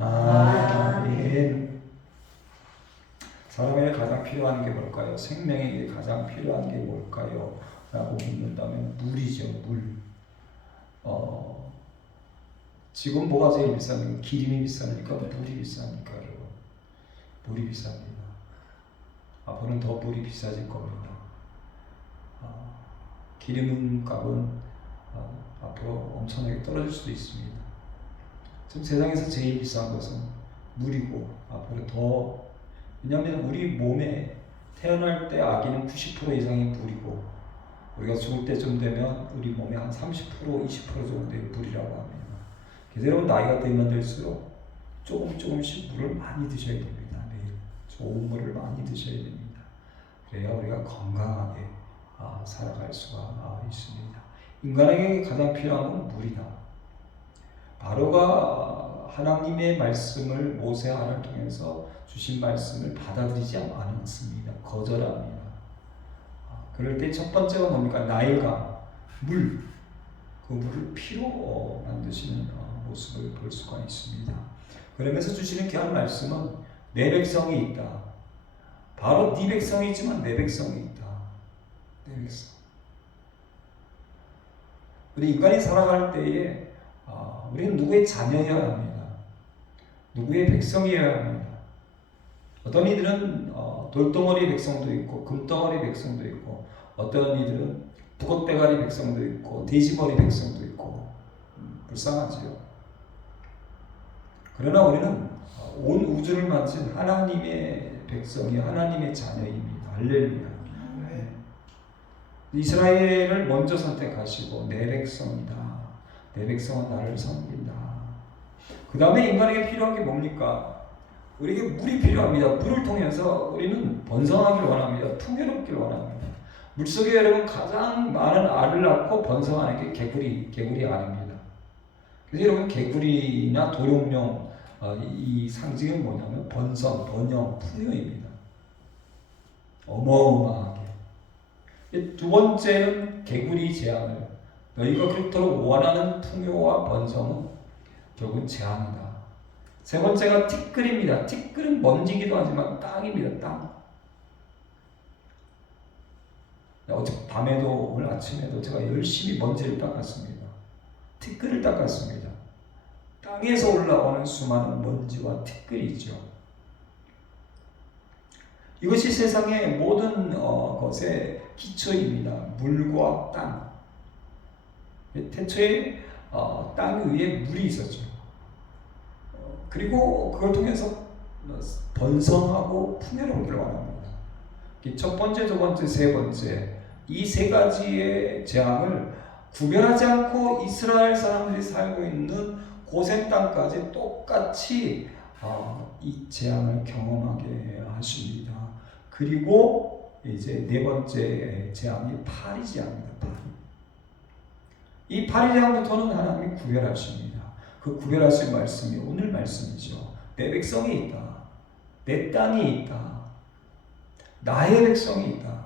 아멘. 사람에게 가장 필요한 게 뭘까요? 생명에게 가장 필요한 게 뭘까요? 라고 묻는다면 물이죠. 물. 지금 뭐가 제일 비쌉니까? 기름이 비쌉니까? 물이 비쌉니까? 여러분? 물이 비쌉니다. 앞으로는 더 물이 비싸질 겁니다. 기름 값은 앞으로 엄청나게 떨어질 수도 있습니다. 지금 세상에서 제일 비싼 것은 물이고 앞으로 더, 왜냐하면 우리 몸에 태어날 때 아기는 90% 이상이 물이고 우리가 죽을 때쯤 되면 우리 몸에 한 30%, 20% 정도의 물이라고 합니다. 그래서 여러분 나이가 들면 들수록 조금씩 물을 많이 드셔야 됩니다. 매일 좋은 물을 많이 드셔야 됩니다. 그래야 우리가 건강하게 살아갈 수가 있습니다. 인간에게 가장 필요한 건 물이다. 바로가 하나님의 말씀을 모세아를 통해서 주신 말씀을 받아들이지 않았습니다. 거절합니다. 그럴 때 첫 번째가 뭡니까? 나일강, 물. 그 물을 피로 만드시는 모습을 볼 수가 있습니다. 그러면서 주시는 귀한 말씀은 내 백성이 있다. 바로 네 백성이지만 내 백성이 있다. 내 백성. 우리 인간이 살아갈 때에 우리는 누구의 자녀여야 합니다. 누구의 백성이어야 합니다. 어떤 이들은 돌덩어리 백성도 있고 금덩어리 백성도 있고 어떤 이들은 북엇대가리 백성도 있고 돼지머리 백성도 있고 불쌍하지요. 그러나 우리는 온 우주를 만드신 하나님의 백성이 하나님의 자녀입니다. 할렐루야. 이스라엘을 먼저 선택하시고 내 백성이다. 내 백성은 나를 섬긴다. 그 다음에 인간에게 필요한 게 뭡니까? 우리에게 물이 필요합니다. 물을 통해서 우리는 번성하길 원합니다. 풍요롭길 원합니다. 물속에 여러분 가장 많은 알을 낳고 번성하는 게 개구리 알입니다. 그래서 여러분 개구리나 도룡령 이 상징이 뭐냐면 번성, 번영, 풍요입니다. 어마어마하게. 두 번째는 개구리 재앙을, 너희가 그렇도록 원하는 풍요와 번성은 결국은 재앙이다. 세 번째가 티끌입니다. 티끌은 먼지기도 하지만 땅입니다. 땅. 어제 밤에도 오늘 아침에도 제가 열심히 먼지를 닦았습니다. 티끌을 닦았습니다. 땅에서 올라오는 수많은 먼지와 티끌이 있죠. 이것이 세상의 모든 것의 기초입니다. 물과 땅. 태초에 땅 위에 물이 있었죠. 그리고 그걸 통해서 번성하고 풍요롭기를 원합니다. 첫 번째, 두 번째, 세 번째 이 세 가지의 재앙을 구별하지 않고 이스라엘 사람들이 살고 있는 고센 땅까지 똑같이 이 재앙을 경험하게 하십니다. 그리고 이제 네 번째 재앙이 파리 재앙입니다. 이 파리 재앙부터는 하나님이 구별하십니다. 그 구별하신 말씀이 오늘 말씀이죠. 내 백성이 있다. 내 땅이 있다. 나의 백성이 있다.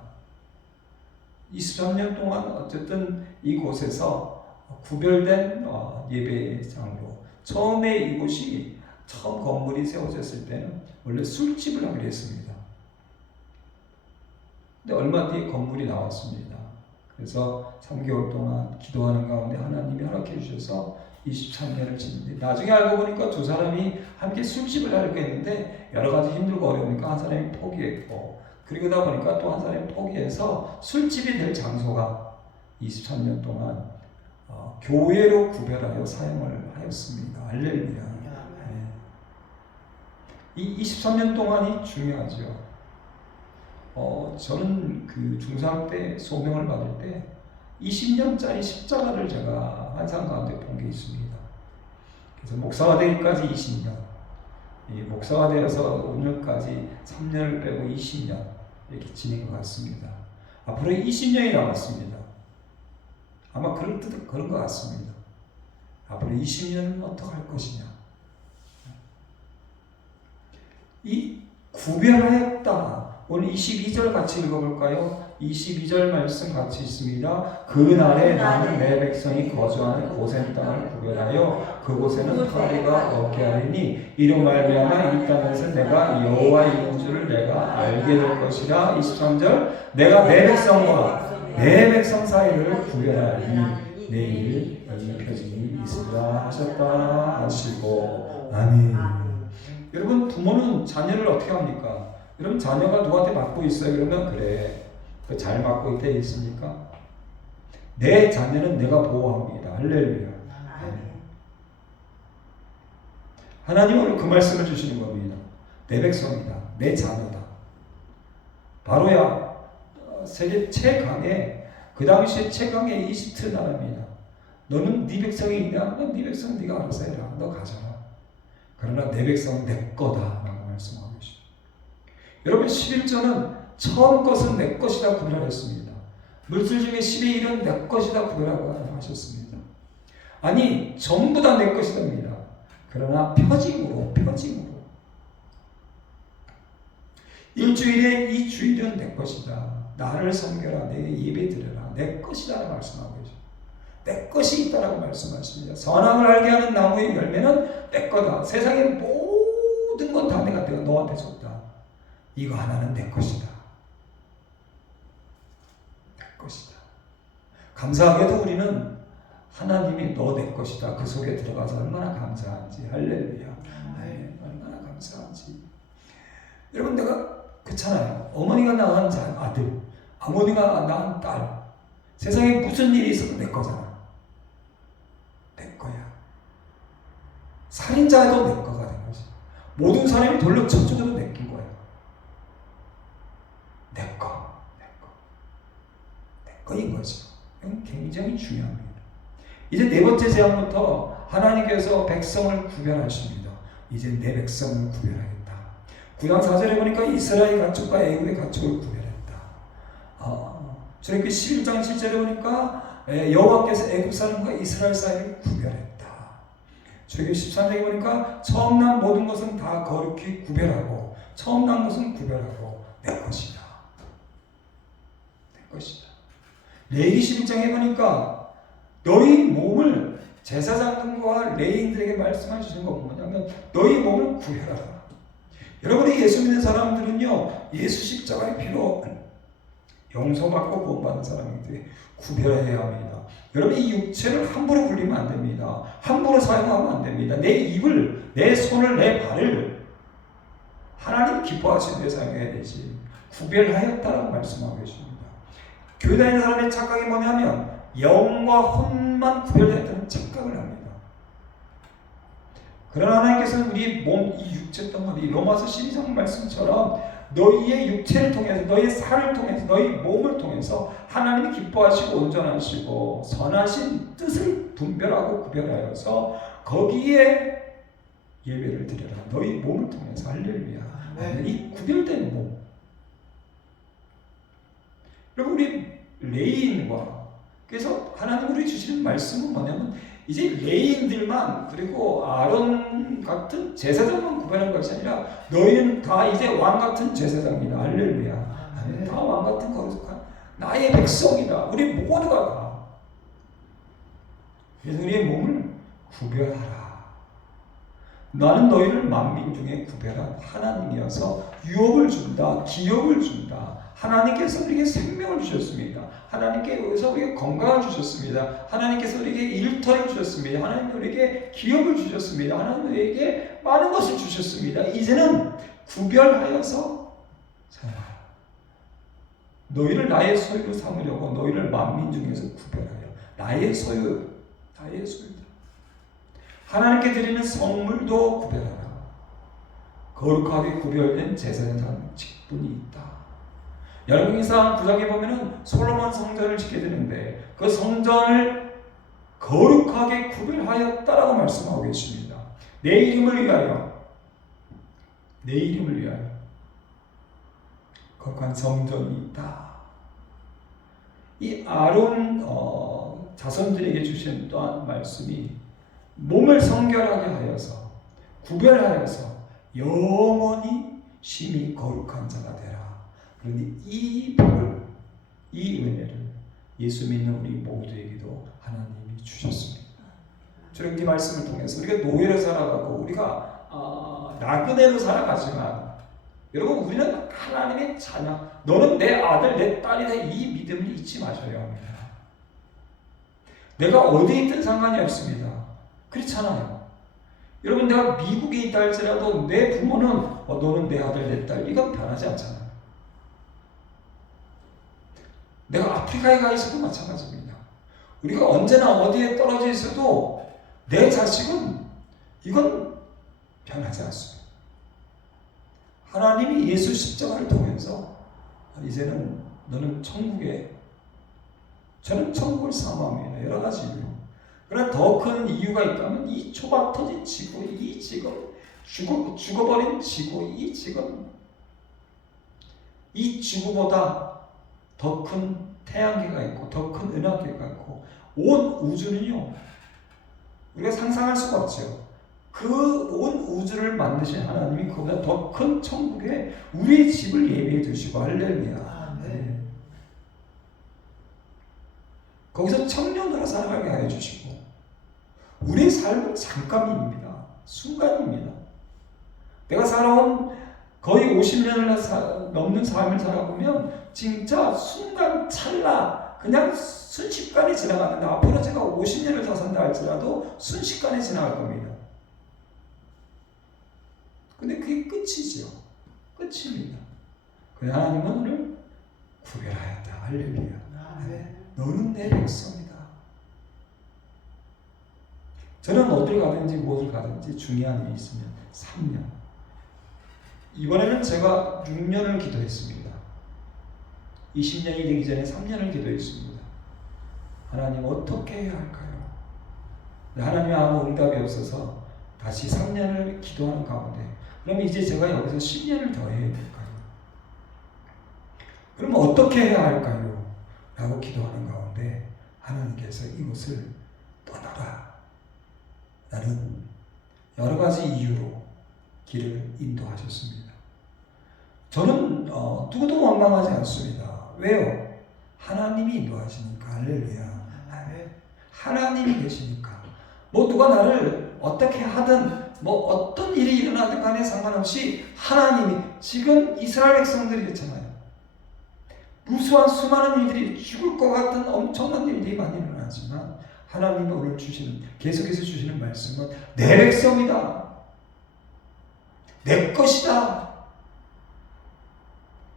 23년 동안 어쨌든 이곳에서 구별된 예배장으로, 처음에 이곳이 처음 건물이 세워졌을 때는 원래 술집을 하기로 했습니다. 근데 얼마 뒤에 건물이 나왔습니다. 그래서 3개월 동안 기도하는 가운데 하나님이 허락해 주셔서 23년을 지냈는데, 나중에 알고 보니까 두 사람이 함께 술집을 하려고 했는데 여러 가지 힘들고 어려우니까 한 사람이 포기했고, 그러다 보니까 또 한 사람이 포기해서 술집이 될 장소가 23년 동안 교회로 구별하여 사용을 하였습니다. 할렐루야. 네. 이 23년 동안이 중요하죠. 저는 그 중3 때 소명을 받을 때 20년짜리 십자가를 제가 환상 가운데 본 게 있습니다. 그래서 목사가 되기까지 20년, 목사가 되어서 오늘까지 3년을 빼고 20년 이렇게 지낸 것 같습니다. 앞으로 20년이 남았습니다. 아마 그런 것 같습니다. 앞으로 20년은 어떻게 할 것이냐. 이 구별하였다. 오늘 22절 같이 읽어볼까요? 22절 말씀 같이 있습니다. 그날에 나는 내 백성이 거주하는 고센 땅을 구별하여 그곳에는 파리가 없게 하리니 이로 말미암아 이 땅에서 내가 여호와인 줄을 내가 알게 될 것이라. 23절 내가 내 백성과 내 백성 사이를 구별하리니 내일 이 표징이 있으리라 하셨다 하시고. 아멘. 여러분, 부모는 자녀를 어떻게 합니까? 여러분, 자녀가 누구한테 맡고 있어요? 그러면 그래, 잘 맡고 있다 있습니까? 내 자녀는 내가 보호합니다. 할렐루야. 하나님은 그 말씀을 주시는 겁니다. 내 백성이다. 내 자녀다. 바로야 세계 최강의, 그 당시에 최강의 이집트 나라입니다. 너는 네 백성이 있냐? 네 백성은 네가 알아서 해라. 너 가져라. 그러나 내 백성은 내 거다 라고 말씀하고 계십니다. 여러분, 11조는 처음 것은 내 것이다 구별했습니다. 물질 중에 10의 1은 내 것이다 구별하고 하셨습니다. 아니, 전부 다 내 것이답니다. 그러나 표징으로 일주일에 이 주일은 내 것이다. 나를 섬겨라. 내 예배 드려라. 내 것이다 라고 말씀하고 계십니다. 내 것이 있다라고 말씀하십니다. 선악을 알게 하는 나무의 열매는 내 거다. 세상의 모든 건 다 내가 너한테 줬다. 이거 하나는 내 것이다. 내 것이다. 감사하게도 우리는 하나님이 너 내 것이다. 그 속에 들어가서 얼마나 감사한지. 할렐루야. 얼마나 감사한지. 여러분, 내가 그렇잖아요. 어머니가 낳은 아들, 어머니가 낳은 딸, 세상에 무슨 일이 있어도 내 거잖아. 내 거야. 살인자도 내 거가 된 거지. 모든 사람이 돌로 쳐 죽어도 내 거야. 내 거인 거죠. 이건 굉장히 중요합니다. 이제 네 번째 재앙부터 하나님께서 백성을 구별하십니다. 이제 내 백성을 구별하겠다. 9장 4절에 보니까 이스라엘 가축과 애굽의 가축을 구별했다. 저렇게 11장 7절에 보니까 여호와께서 애굽 사람과 이스라엘 사이를 구별했다. 저기 13장에 보니까 처음 난 모든 것은 다 거룩히 구별하고, 처음 난 것은 구별하고 내 것이다. 내 것이다. 레위기 11장에 보니까 너희 몸을, 제사장들과 레위인들에게 말씀하시는 건 뭐냐면 너희 몸을 구별하라. 여러분이 예수 믿는 사람들은요, 예수 십자가의 피로 용서받고 구원받은 사람인데 구별해야 합니다. 여러분, 이 육체를 함부로 굴리면 안 됩니다. 함부로 사용하면 안 됩니다. 내 입을, 내 손을, 내 발을 하나님 기뻐하시는 데 사용해야 되지. 구별하였다라고 말씀하고 계십니다. 교회 다니는 사람의 착각이 뭐냐면 영과 혼만 구별되었다는 착각을 합니다. 그러나 하나님께서는 우리 몸, 이 육체 덩어리, 로마서 12장 말씀처럼 너희의 육체를 통해서, 너희의 살을 통해서, 너희 몸을 통해서 하나님이 기뻐하시고 온전하시고 선하신 뜻을 분별하고 구별하여서 거기에 예배를 드려라. 너희 몸을 통해서. 할렐루야. 이 구별된 몸. 여러분, 우리 레위인과, 그래서 하나님 우리 주시는 말씀은 뭐냐면 이제 레위인들만, 그리고 아론 같은 제사장만 구별한 것이 아니라 너희는 다 이제 왕 같은 제사장이다. 할렐루야. 다 왕 같은 거룩한 나의 백성이다. 우리 모두가 다. 그래서 우리의 몸을 구별하라. 나는 너희를 만민 중에 구별한 하나님이어서 유업을 준다. 기업을 준다. 하나님께서 우리에게 생명을 주셨습니다. 하나님께서 우리에게 건강을 주셨습니다. 하나님께서 우리에게 일터를 주셨습니다. 하나님 우리에게 기업을 주셨습니다. 하나님 우리에게 많은 것을 주셨습니다. 이제는 구별하여서 살아라. 너희를 나의 소유로 삼으려고 너희를 만민 중에서 구별하여 나의 소유, 나의 소유다. 하나님께 드리는 선물도 구별하라. 거룩하게 구별된 제사장 직분이 있다. 열왕기상 9장에 보면은 솔로몬 성전을 짓게 되는데 그 성전을 거룩하게 구별하였다라고 말씀하고 계십니다. 내 이름을 위하여, 내 이름을 위하여 거룩한 성전이 있다. 이 아론 자손들에게 주신 또한 말씀이 몸을 성결하게 하여서 구별하여서 영원히 심히 거룩한 자가 되라. 그러니 이 복을 이 은혜를 예수 믿는 우리 모두에게도 하나님이 주셨습니다. 주님 이 말씀을 통해서 우리가 노예로 살아가고 우리가 나그네로 살아가지만 여러분 우리는 하나님의 자녀, 너는 내 아들 내 딸이다, 이 믿음을 잊지 마셔야 합니다. 내가 어디에 있든 상관이 없습니다. 그렇잖아요. 여러분 내가 미국에 있다 할지라도 내 부모는 너는 내 아들 내 딸, 이건 변하지 않잖아요. 내가 아프리카에 가 있어도 마찬가지입니다. 우리가 언제나 어디에 떨어져 있어도 내 자식은 이건 변하지 않습니다. 하나님이 예수 십자가를 통해서 이제는 너는 천국에, 저는 천국을 사모합니다. 여러 가지 이유로. 그러나 더 큰 이유가 있다면 이 초밥 터진 지구, 이 지금 죽어버린 지구, 이 지금 이 지구보다 더 큰 태양계가 있고 더 큰 은하계가 있고 온 우주는요 우리가 상상할 수가 없죠. 그 온 우주를 만드신 하나님이 그보다 더 큰 천국에 우리의 집을 예비해 두시고, 할렐루야. 네. 거기서 청년으로 살아가게 하여 주시고, 우리의 삶은 잠깐입니다. 순간입니다. 내가 살아온 거의 50년을 넘는 삶을 살아보면 진짜 순간 찰나 그냥 순식간에 지나가는데, 앞으로 제가 50년을 더 산다 할지라도 순식간에 지나갈 겁니다. 근데 그게 끝이죠. 끝입니다. 그 하나님은 오늘 구별하였다. 할렐루야. 너는 내 백성이다. 저는 어딜 가든지 무엇을 가든지 중요한 일이 있으면 3년. 이번에는 제가 6년을 기도했습니다. 20년이 되기 전에 3년을 기도했습니다. 하나님 어떻게 해야 할까요? 하나님이 아무 응답이 없어서 다시 3년을 기도하는 가운데, 그럼 이제 제가 여기서 10년을 더 해야 될까요? 그럼 어떻게 해야 할까요? 라고 기도하는 가운데 하나님께서 이곳을 떠나라 라는 여러 가지 이유로 길을 인도하셨습니다. 저는 누구도 원망하지 않습니다. 왜요? 하나님이 인도하시니까. 할렐루야. 하나님이 계시니까. 뭐 누가 나를 어떻게 하든 뭐 어떤 일이 일어나든 간에 상관없이 하나님이, 지금 이스라엘 백성들이 있잖아요. 무수한 수많은 일들이, 죽을 것 같은 엄청난 일들이 많이 일어나지만 하나님이 오늘 계속해서 주시는 말씀은 내 백성이다, 내 것이다.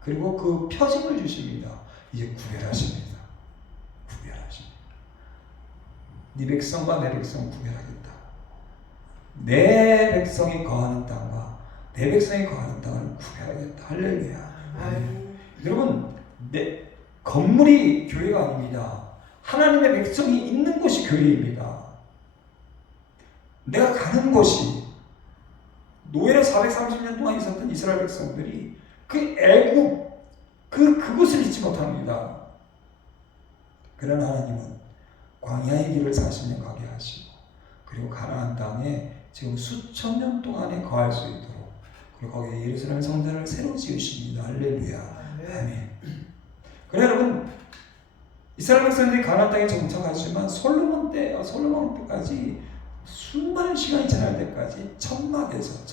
그리고 그 표징을 주십니다. 이제 구별하십니다. 구별하십니다. 네 백성과 내 백성 구별하겠다. 내 백성이 거하는 땅과 내 백성이 거하는 땅을 구별하겠다. 할렐루야. 여러분, 건물이 교회가 아닙니다. 하나님의 백성이 있는 곳이 교회입니다. 내가 가는 곳이, 노예로 430년 동안 있었던 이스라엘 백성들이 그 애굽, 그곳을 잊지 못합니다. 그러나 하나님은 광야의 길을 40년 가게 하시고, 그리고 가나안 땅에 지금 수천 년 동안에 거할 수 있도록, 그리고 거기에 예루살렘 성전을 새로 지으십니다. 할렐루야. 아멘. 그래 여러분, 이스라엘 백성들이 가나안 땅에 정착하지만 솔로몬 때까지 수많은 시간이 지날 때까지 천막에서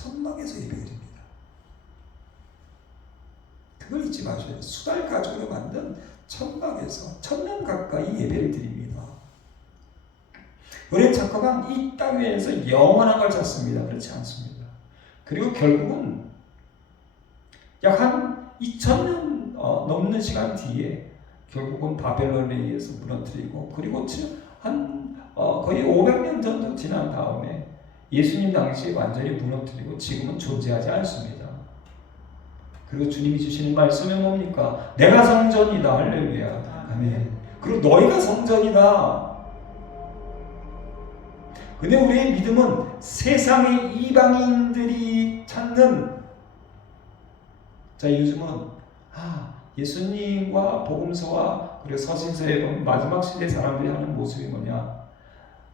예배드립니다. 그걸 잊지 마셔요. 수달 가죽으로 만든 천막에서 1000년 가까이 예배를 드립니다. 우리는 자꾸만 이 땅 위에서 영원한 걸 찾습니다. 그렇지 않습니다. 그리고 결국은 약 한 2000년 넘는 시간 뒤에 결국은 바벨론에 의해서 무너뜨리고, 그리고 거의 500년 정도 지난 다음에 예수님 당시에 완전히 무너뜨리고 지금은 존재하지 않습니다. 그리고 주님이 주시는 말씀은 뭡니까? 내가 성전이다. 할렐루야. 아멘. 그리고 너희가 성전이다. 근데 우리의 믿음은 세상의 이방인들이 찾는, 자, 요즘은 예수님과 복음서와 그리고 서신서에 보면 마지막 시대 사람들이 하는 모습이 뭐냐?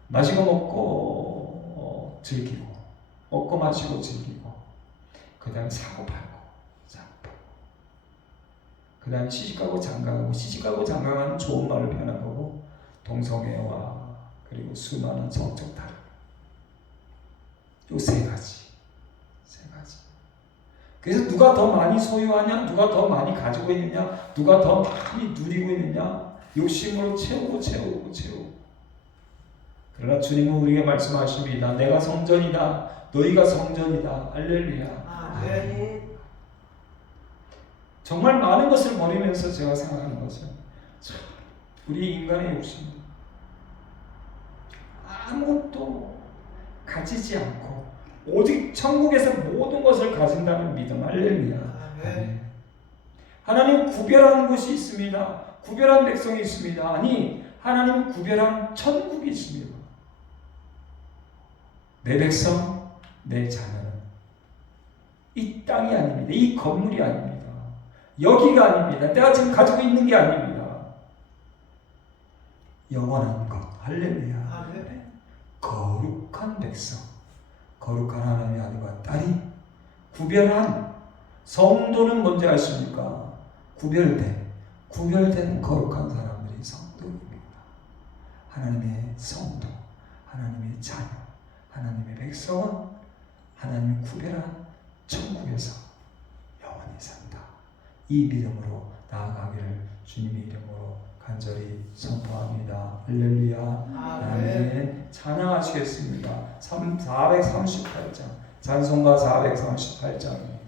마시고 먹고 즐기고, 먹고 마시고 즐기고, 그 다음에 사고 팔고, 그 그 다음에 시집가고 장가가고, 시집가고 장가가는 좋은 말을 표현한 거고, 동성애와 그리고 수많은 성적 다름, 요 세 가지. 그래서 누가 더 많이 소유하냐, 누가 더 많이 가지고 있느냐, 누가 더 많이 누리고 있느냐, 욕심으로 채우고. 그러나 주님은 우리에게 말씀하십니다. 내가 성전이다, 너희가 성전이다. 할렐루야. 네. 정말 많은 것을 버리면서 제가 생각하는 것은, 우리 인간의 욕심, 아무것도 가지지 않고 오직 천국에서 모든 것을 가진다는 믿음. 할렐루야. 네. 하나님은 구별하는 곳이 있습니다. 구별한 백성이 있습니다. 아니, 하나님은 구별한 천국이 있습니다. 내 백성, 내 자녀는 이 땅이 아닙니다. 이 건물이 아닙니다. 여기가 아닙니다. 내가 지금 가지고 있는 게 아닙니다. 영원한 것. 할렐루야. 네. 거룩한 백성, 거룩한 하나님의 아들과 딸이 구별한, 성도는 뭔지 아십니까? 구별된 거룩한 사람들이 성도입니다. 하나님의 성도, 하나님의 자녀, 하나님의 백성은 하나님이 구별한 천국에서 영원히 산다. 이 믿음으로 나아가기를 주님의 이름으로 간절히 선포합니다. 할렐루야. 아멘. 찬양하시겠습니다. 438장, 찬송가 438장.